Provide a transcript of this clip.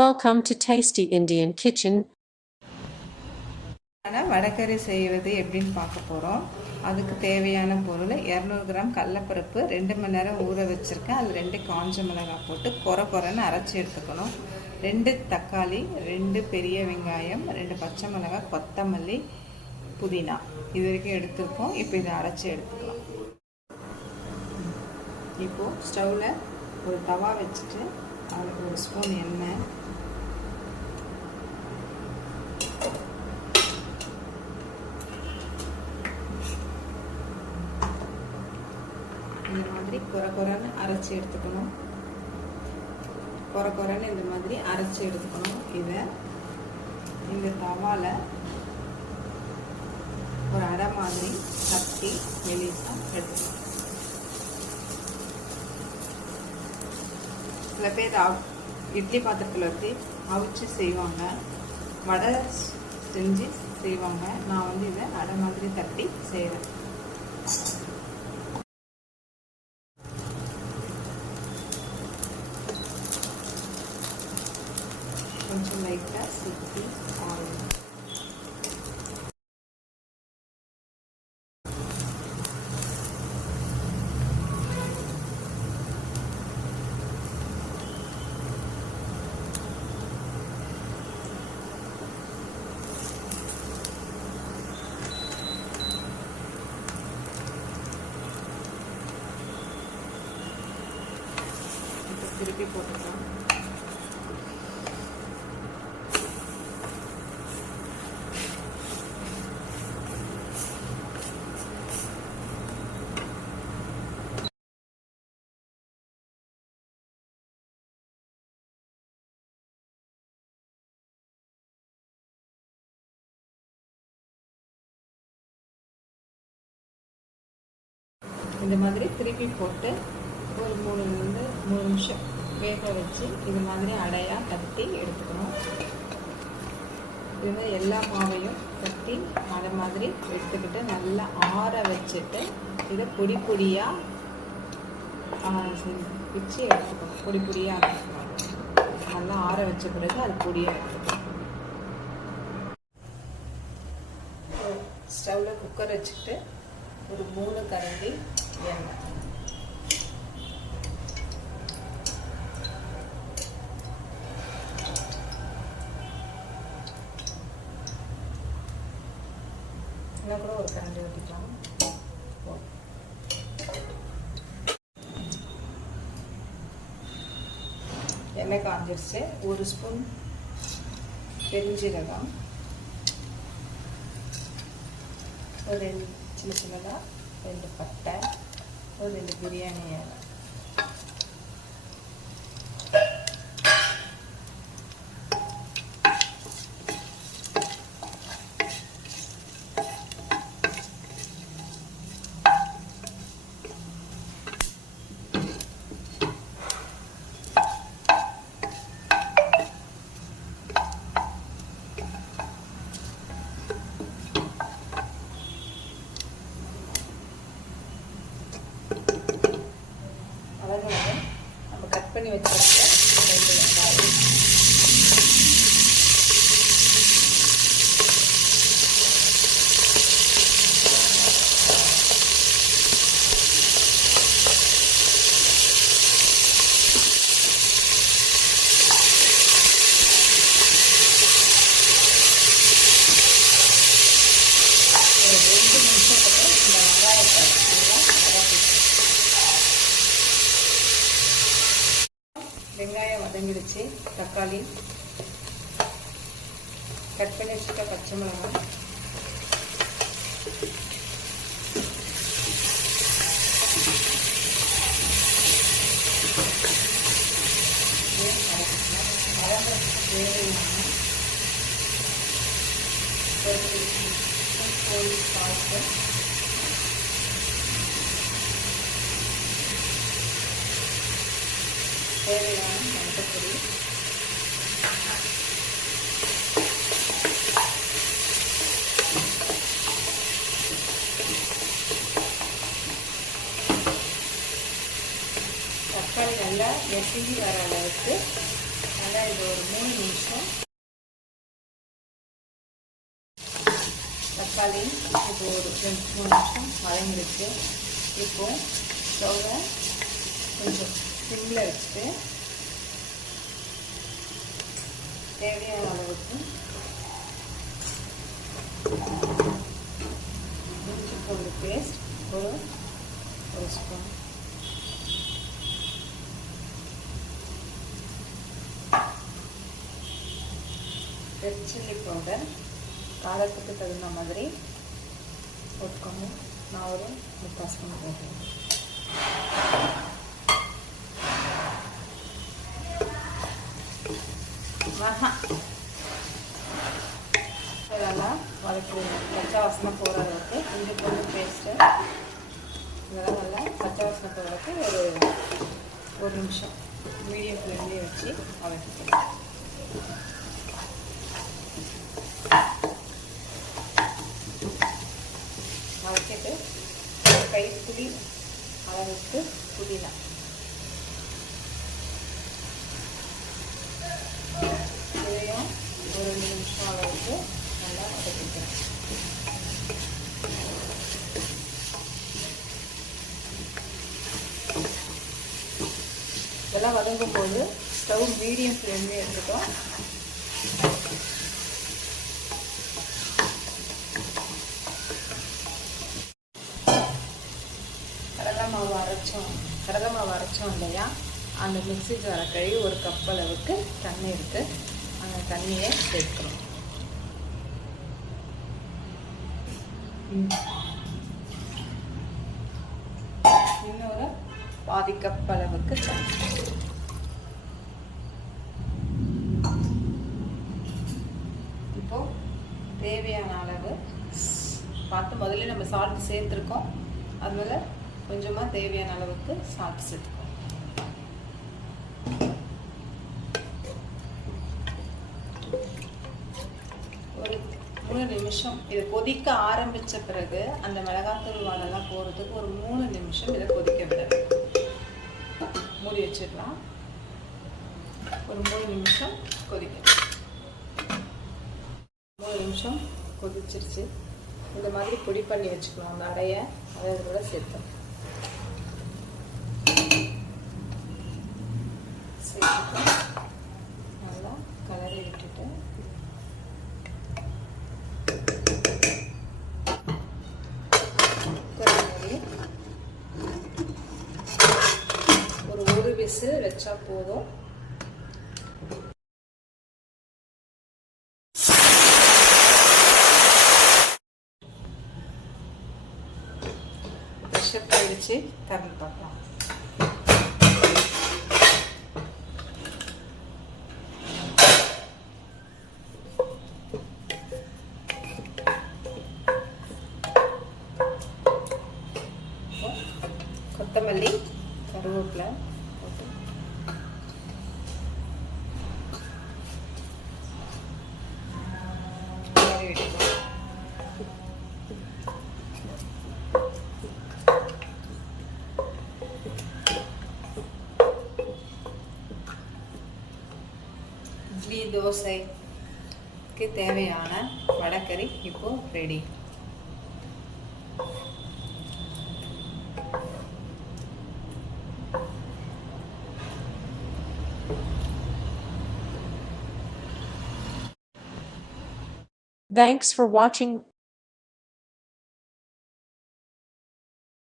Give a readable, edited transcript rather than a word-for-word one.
Welcome to Tasty Indian Kitchen. Vadacurry செய்வது எப்படின்னு பார்க்க போகிறோம். அதுக்கு தேவையான பொருள் 200 கிராம் கடலைப்பருப்பு 2 மணி நேரம் ஊற வச்சுருக்கேன். அதில் 2 காஞ்ச மிளகாய் போட்டு கொரன்னு அரைச்சி எடுத்துக்கணும். 2 தக்காளி, 2 பெரிய வெங்காயம், 2 பச்சை மிளகாய், கொத்தமல்லி, புதினா இது வரைக்கும் எடுத்துருக்கோம். இப்போ இதை அரைச்சி எடுத்துக்கலாம். இப்போது ஸ்டவ்வில் ஒரு தவா வச்சுட்டு அதுக்கு ஒரு ஸ்பூன் எண்ணெய், இந்த மாதிரி கொரன்னு அரைச்சி எடுத்துக்கணும். கொரன்னு இந்த மாதிரி அரைச்சி எடுத்துக்கணும். இதை இந்த தவால ஒரு அடை மாதிரி தட்டி மெலிசா எடுத்துக்கணும். சில பேர் இட்லி பாத்திரத்தில் வச்சு அவிச்சு செய்வாங்க, வடை செஞ்சு செய்வாங்க. நான் இதை அடை மாதிரி தட்டி செய்கிறேன். கொஞ்சம் லைட்டாக சுற்றி ஆயில், திருப்பி போட்டுக்கலாம். இந்த மாதிரி திருப்பி போட்டு ஒரு 3 நிமிஷம் வேக வச்சு இது மாதிரி அடையாக தட்டி எடுத்துக்கணும். இது எல்லா மாவையும் தட்டி அடை மாதிரி எடுத்துக்கிட்டு நல்லா ஆற வச்சுட்டு இதை பொடியாக வச்சு எடுத்துக்கணும். பொடியாக நல்லா ஆற வச்ச பிறகு அது பொடியாக எடுத்துக்கணும். ஸ்டவ்வில் குக்கர் வச்சுக்கிட்டு ஒரு 3 கரண்டி எண்ணெய், கூட ஒரு கரண்டி ஊற்றிக்கலாம். எண்ணெய் காஞ்சிருச்சு. 1 ஸ்பூன் பெருஞ்சீரகம், ஒரு 2 சின்னதாக 2 பட்டை, ஒரு 2 பிரியாணி இலை, நம்ம கட் பண்ணி வச்சிருக்க 2 வெங்காயம், ஒரு 2 நிமிஷத்துக்கு இந்த வெங்காயத்தை நல்லா வெங்காயம் வதங்கிடுச்சு. தக்காளி, கட் பண்ணி வச்சுக்க பச்சை மிளகாய், தேவையான மஞ்சப்பொடி, தக்காளி நல்லா எசிஞ்சி வர அளவுக்கு நல்லா இது ஒரு 3 நிமிஷம் தக்காளி இப்போ ஒரு 2-3 நிமிஷம் வதங்கிடுச்சு. இப்போ ஸ்டவ்வை கொஞ்சம் சிம்மில் வச்சுட்டு தேவையான அளவுக்கு இஞ்சி பூண்டு பேஸ்ட் ஒரு ஸ்பூன், ரெட் சில்லி பவுடர் காரத்துக்கு தகுந்த மாதிரி போட்டுக்கோங்க. நான் ஒரு 3/4 ஸ்பூன் போடுறேன். இதெல்லாம் வதக்கிடுவோம். பச்சை வாசனை போகிற அளவுக்கு இஞ்சி பூண்டு பேஸ்ட்டு இதெல்லாம் நல்லா பச்சை வாசனை போகிற அளவுக்கு ஒரு நிமிஷம் மீடியம் ஃப்ளேம்லேயே வச்சு வதக்கிக்கலாம். வதக்கிட்டு கைப்புளி அளவுக்கு புதினா இதையும் ஒரு 2 நிமிஷம் அளவுக்கு நல்லா வதக்கிக்கிறேன். இதெல்லாம் வதங்கும் போது ஸ்டவ் மீடியம் ஃப்ளேம்லேயே எடுத்துட்டோம். கடலை மாவு அரைச்சோம் இல்லையா, அந்த மிக்ஸி ஜாரை கழுவி ஒரு கப் அளவுக்கு தண்ணி இருக்குது. அந்த தண்ணியை சேர்க்கிறோம். இன்னொரு பாதி கப் அளவுக்கு தண்ணி. இப்போ தேவையான அளவு பார்த்து முதல்ல நம்ம சால்ட் சேர்த்துருக்கோம். அதனால கொஞ்சமாக தேவையான அளவுக்கு சால்ட் சேர்த்துக்கோம். ஒரு 3 நிமிஷம் இதை கொதிக்க ஆரம்பித்த பிறகு அந்த மிளகாத்தூள் வாழெல்லாம் போகிறதுக்கு ஒரு 3 நிமிஷம் இதை கொதிக்க விடணும். மூடி வச்சிடலாம். ஒரு 3 நிமிஷம் கொதிக்கணும். 3 நிமிஷம் கொதிச்சிருச்சு. இந்த மாதிரி பொடி பண்ணி வச்சுக்கணும். அந்த அடையை அதை இதோட சேர்த்தோம். நல்லா கலரி விட்டுட்டு ஒரு விசில் வச்சா போதும். ப்ரெஷர் ஆயிடுச்சு. திறந்து பார்க்கலாம். கொத்தமல்லி கருவேப்பிலை போட்டு இட்லி தோசைக்கு தேவையான வடைக்கறி இப்போ ரெடி. Thanks for watching.